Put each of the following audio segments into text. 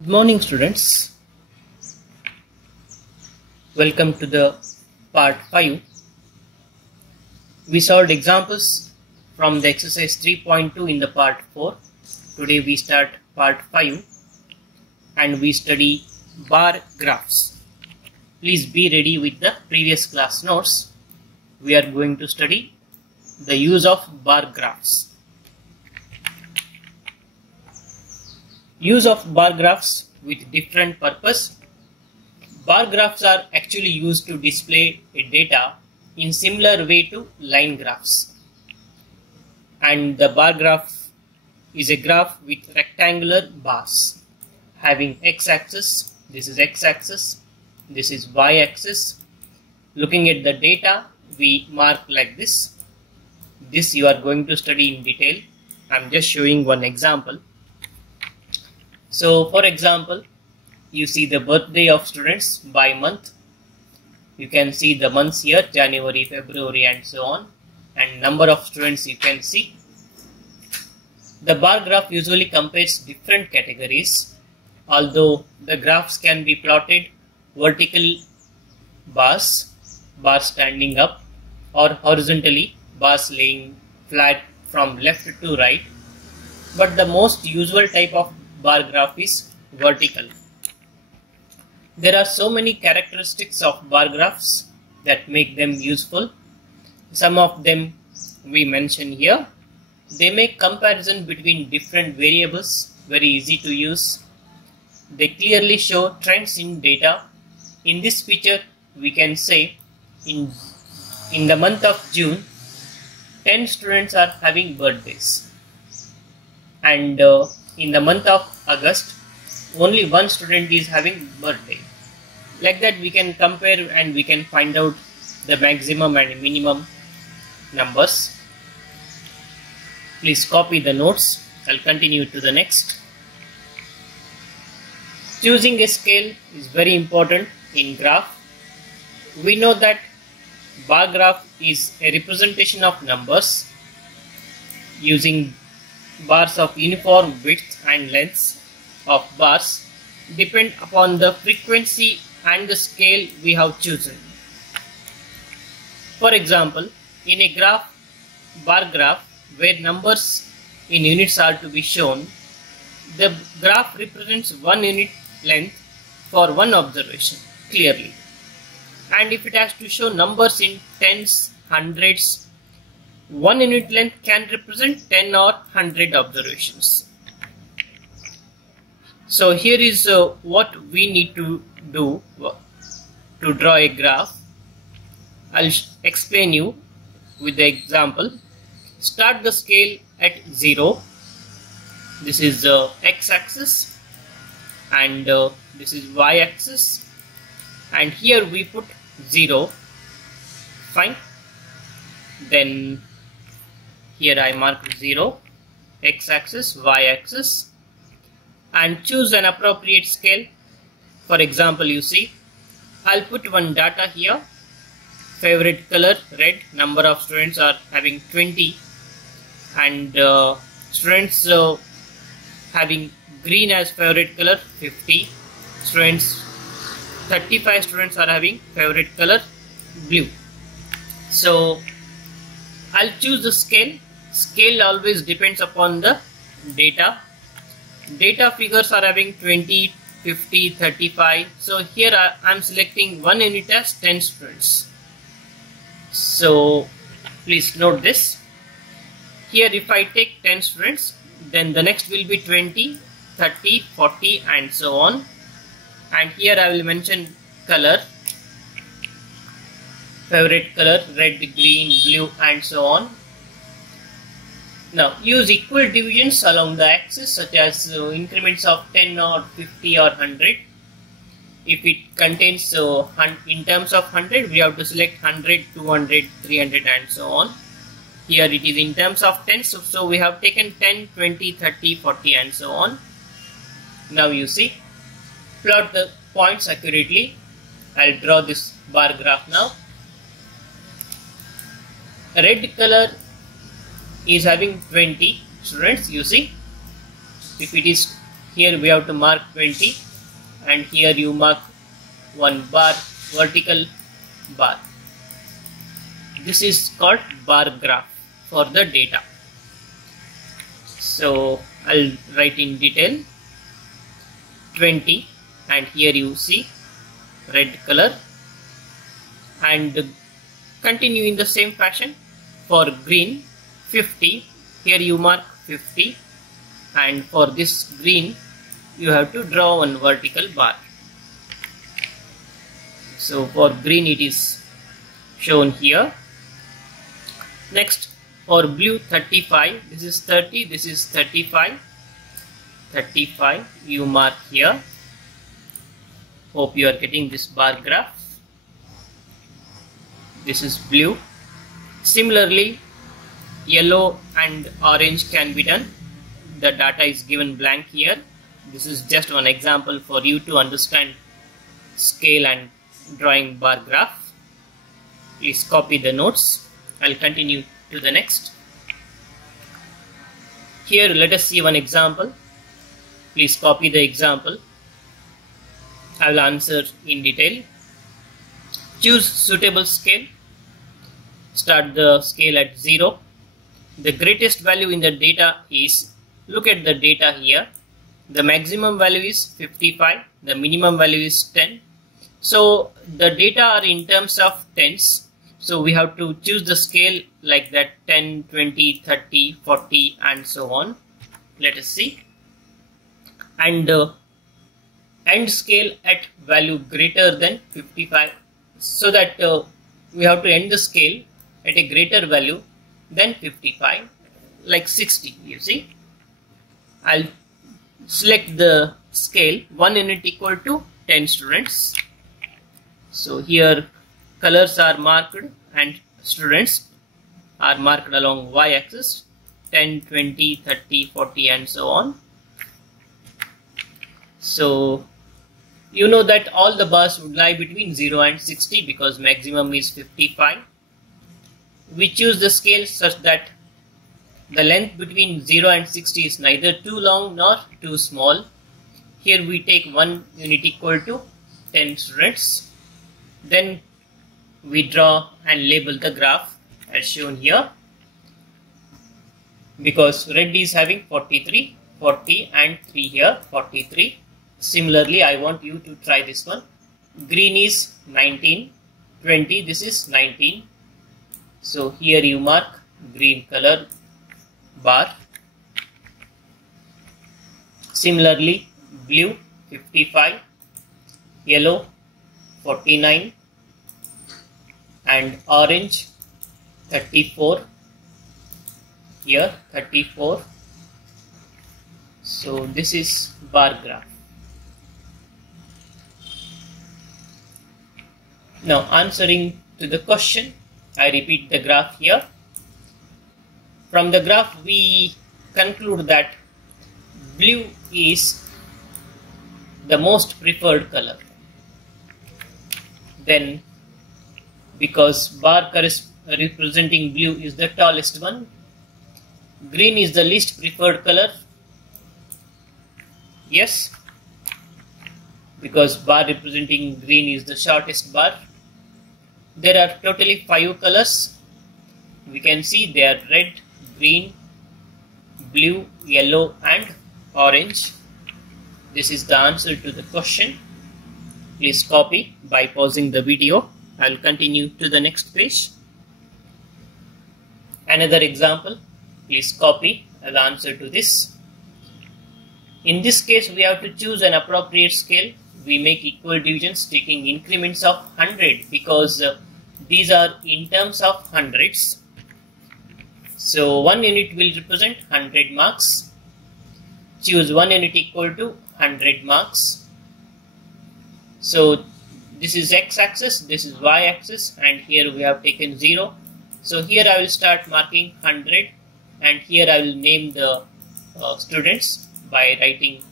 Good morning, students. Welcome to the part 5. We solved examples from the exercise 3.2 in the part 4. Today we start part 5 and we study bar graphs. Please be ready with the previous class notes. We are going to study the use of bar graphs. Use of bar graphs with different purpose. Bar graphs are actually used to display a data in similar way to line graphs. And the bar graph is a graph with rectangular bars having x-axis, this is x-axis, this is y-axis. Looking at the data, we mark like this. This you are going to study in detail. I am just showing one example. So for example, you see the birthday of students by month. You can see the months here, January, February and so on, and number of students you can see. The bar graph usually compares different categories, although the graphs can be plotted vertical bars standing up, or horizontally bars laying flat from left to right, but the most usual type of bar graph is vertical. There are so many characteristics of bar graphs that make them useful. Some of them we mention here. They make comparison between different variables very easy to use. They clearly show trends in data. In this picture we can say in the month of June 10 students are having birthdays, and in the month of August, only one student is having birthday. Like that we can compare and we can find out the maximum and minimum numbers. Please copy the notes. I'll continue to the next. Choosing a scale is very important in graph. We know that bar graph is a representation of numbers using bars of uniform width and length of bars depend upon the frequency and the scale we have chosen. For example, in a bar graph where numbers in units are to be shown, the graph represents 1 unit length for one observation clearly, and if it has to show numbers in tens, hundreds, 1 unit length can represent 10 or 100 observations. So here is what we need to do to draw a graph. I'll explain you with the example. Start the scale at 0. This is the x-axis and this is y-axis, and here we put 0. Fine. Then here I mark 0, x-axis, y-axis, and choose an appropriate scale. For example, you see, I'll put one data here. Favorite color red, number of students are having 20, and students having green as favorite color 50. Students 35 students are having favorite color blue. So I'll choose the scale. Scale always depends upon the data. Data figures are having 20, 50, 35. So here I'm selecting 1 unit as 10 students. So please note this. Here if I take 10 students, then the next will be 20, 30, 40 and so on. And here I will mention color. Favorite color red, green, blue and so on. Now use equal divisions along the axis, such as increments of 10 or 50 or 100. If it contains in terms of 100, we have to select 100, 200, 300 and so on. Here it is in terms of 10, so we have taken 10, 20, 30, 40 and so on. Now you see, plot the points accurately. I'll draw this bar graph now. Red color is having 20 students, you see. If it is Here we have to mark 20, and here you mark one bar, vertical bar. This is called bar graph for the data. So I'll write in detail 20, and here you see red color, and continue in the same fashion for green 50. Here you mark 50, and for this green you have to draw one vertical bar. So for green it is shown here. Next, for blue 35, this is 30, this is 35, 35 you mark here. Hope you are getting this bar graph. This is blue. Similarly, yellow and orange can be done. The data is given blank here. This is just one example for you to understand scale and drawing bar graph. Please copy the notes. I'll continue to the next. Here let us see one example. Please copy the example. I will answer in detail. Choose suitable scale. Start the scale at 0. The greatest value in the data is, look at the data here. The maximum value is 55. The minimum value is 10. So the data are in terms of tens. So we have to choose the scale like that, 10, 20, 30, 40 and so on. Let us see. And end scale at value greater than 55. So that we have to end the scale at a greater value than 55, like 60, you see. I'll select the scale 1 unit equal to 10 students. So here colors are marked and students are marked along y-axis, 10, 20, 30, 40 and so on. So you know that all the bars would lie between 0 and 60 because maximum is 55. We choose the scale such that the length between 0 and 60 is neither too long nor too small. Here we take 1 unit equal to 10 students. Then we draw and label the graph as shown here. Because red is having 43, 40 and 3 here, 43. Similarly, I want you to try this one. Green is 19, 20, this is 19. So here you mark green color bar. Similarly, blue 55, yellow 49 and orange 34. Here 34. So this is bar graph. Now answering to the question, I repeat the graph here. From the graph we conclude that blue is the most preferred color. Then because bar representing blue is the tallest one, green is the least preferred color. Yes, because bar representing green is the shortest bar. There are totally 5 colors. We can see they are red, green, blue, yellow and orange. This is the answer to the question. Please copy by pausing the video. I will continue to the next page. Another example. Please copy the answer to this. In this case, we have to choose an appropriate scale. We make equal divisions taking increments of 100 because these are in terms of hundreds. So 1 unit will represent 100 marks. Choose 1 unit equal to 100 marks. So this is x-axis, this is y-axis, and here we have taken 0. So here I will start marking 100, and here I will name the students by writing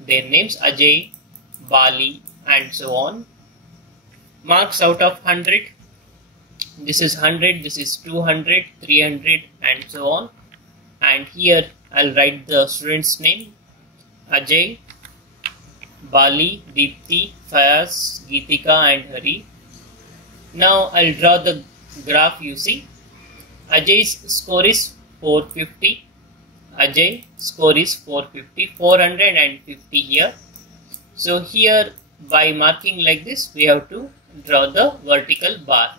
their names, Ajay, Bali and so on. Marks out of 100. This is 100, this is 200, 300 and so on. And here I'll write the student's name, Ajay, Bali, Deepti, Fayaz, Geetika and Hari. Now I'll draw the graph. You see, Ajay's score is 450. Ajay score is 450, 450 here. So here by marking like this, we have to draw the vertical bar.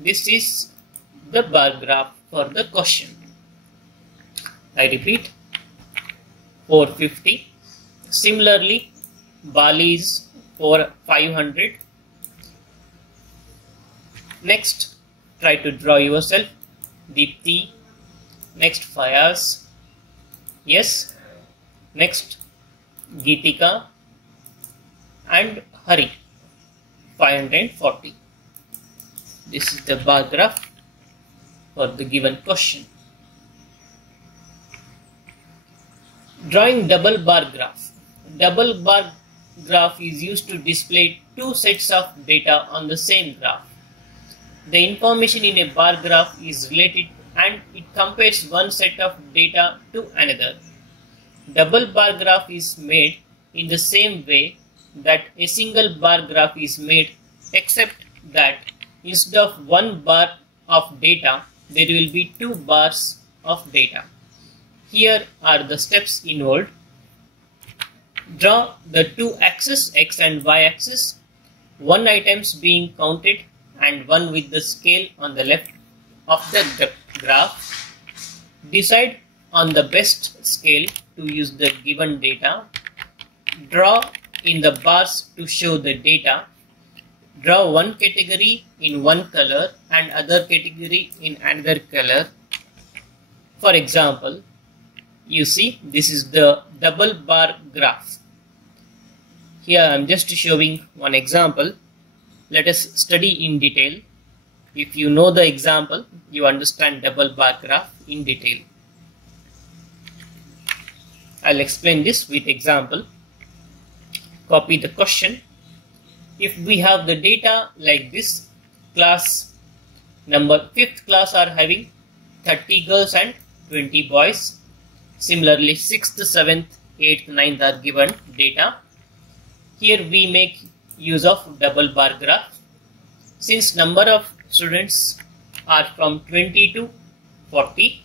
This is the bar graph for the question. I repeat, 450. Similarly, Bali is 500. Next, try to draw yourself. Deepti. Next, Fayaz. Yes. Next, Geetika and Hari. 540. This is the bar graph for the given question. Drawing double bar graph. Double bar graph is used to display two sets of data on the same graph. The information in a bar graph is related and it compares one set of data to another. Double bar graph is made in the same way that a single bar graph is made, except that instead of one bar of data, there will be two bars of data. Here are the steps involved. Draw the two axes, x and y axis, one items being counted and one with the scale on the left of the graph. Decide on the best scale to use the given data. Draw in the bars to show the data. Draw one category in one color and other category in another color. For example, you see this is the double bar graph. Here I am just showing one example. Let us study in detail. If you know the example, you understand double bar graph in detail. I'll explain this with example. Copy the question. If we have the data like this, class number 5th class are having 30 girls and 20 boys. Similarly, 6th, 7th, 8th, 9th are given data. Here we make use of double bar graph. Since number of students are from 20 to 40,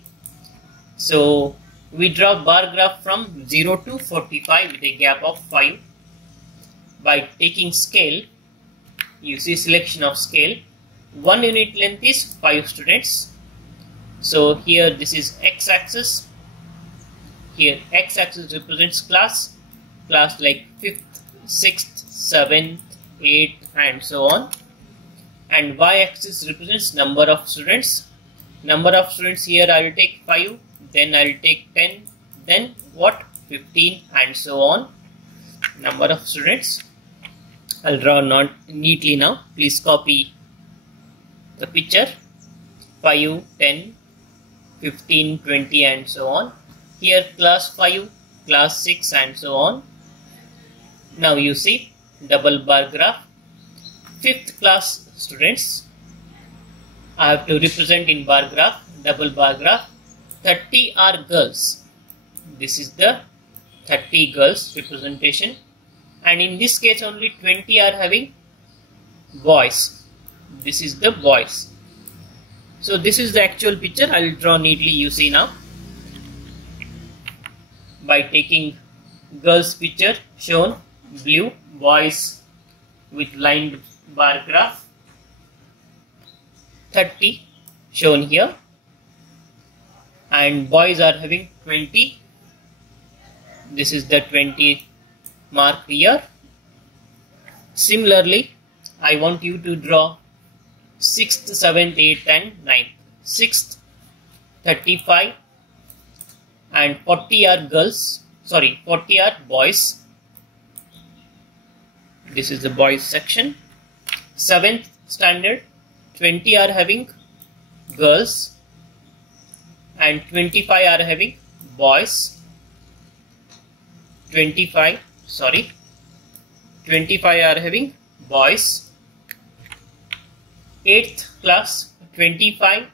so we draw bar graph from 0 to 45 with a gap of 5. By taking scale, you see selection of scale. 1 unit length is 5 students. So here this is x-axis. Here x-axis represents class like 5th, 6th, 7th, 8th and so on. And y-axis represents number of students. Number of students here I will take 5, then I will take 10, then what? 15 and so on. Number of students. I'll draw not neatly now. Please copy the picture. 5, 10, 15, 20 and so on. Here class 5, class 6 and so on. Now you see double bar graph. 5th class students I have to represent in bar graph, double bar graph. 30 are girls. This is the 30 girls representation. And in this case only 20 are having boys. This is the boys. So this is the actual picture. I will draw neatly, you see now. By taking girls picture shown blue, boys with lined bar graph. 30 shown here and boys are having 20. This is the 20 mark here. Similarly, I want you to draw 6th, 7th, 8th and 9th. 6th 35 and 40 are girls, 40 are boys. This is the boys section. 7th standard, 20 are having girls and 25 are having boys. 25 are having boys. 8th class, 25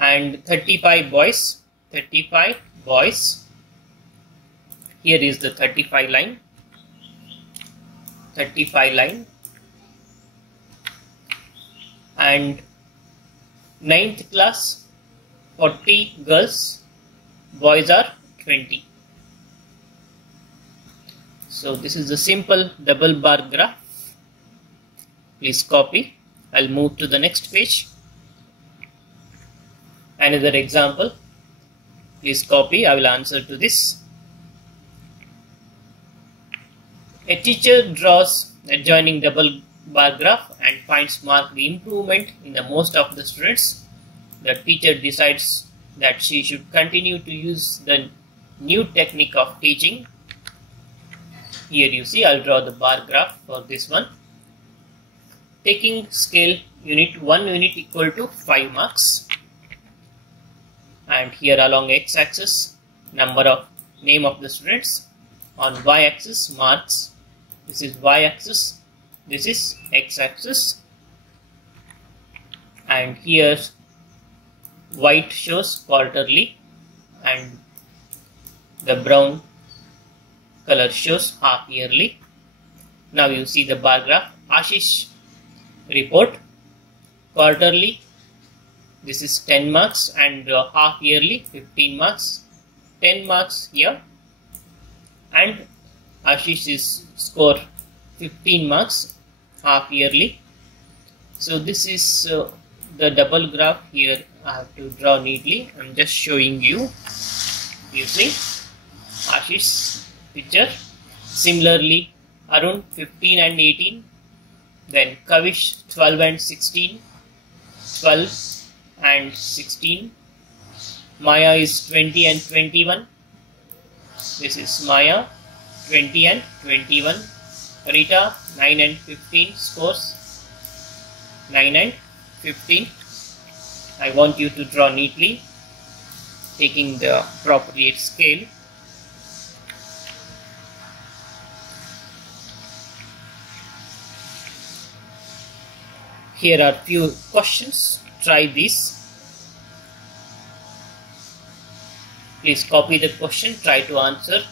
and 35 boys. boys. Here is the 35 line. 35 line. And 9th class, 40 girls, boys are 20. So this is the simple double bar graph. Please copy. I'll move to the next page. Another example. Please copy. I will answer to this. A teacher draws adjoining double bar graph and finds marked improvement in the most of the students. The teacher decides that she should continue to use the new technique of teaching. Here you see, I'll draw the bar graph for this one. Taking scale unit, 1 unit equal to 5 marks. And here along x-axis, name of the students. On y-axis, marks. This is y-axis. This is x-axis. And here white shows quarterly and the brown color shows half yearly. Now you see the bar graph. Ashish report quarterly, this is 10 marks, and half yearly 15 marks, 10 marks here, and Ashish is score 15 marks half yearly. So this is the double graph. Here I have to draw neatly. I'm just showing you. You see Ashish picture. Similarly, Arun 15 and 18, then Kavish 12 and 16, 12 and 16, Maya is 20 and 21, this is Maya 20 and 21, Rita 9 and 15 scores 9 and 15. I want you to draw neatly taking the appropriate scale. Here are few questions. Try this. Please copy the question. Try to answer.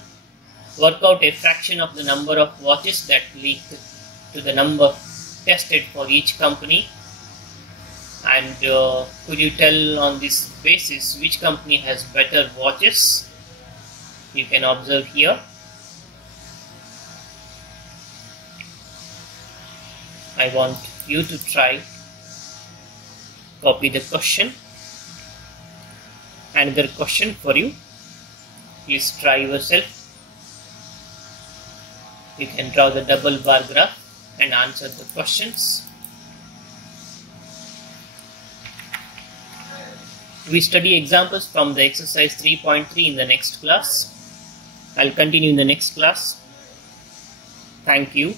Work out a fraction of the number of watches that lead to the number tested for each company. And could you tell on this basis which company has better watches? You can observe here. I want you to try. Copy the question. Another question for you. Please try yourself. You can draw the double bar graph and answer the questions. We study examples from the exercise 3.3 in the next class. I'll continue in the next class. Thank you.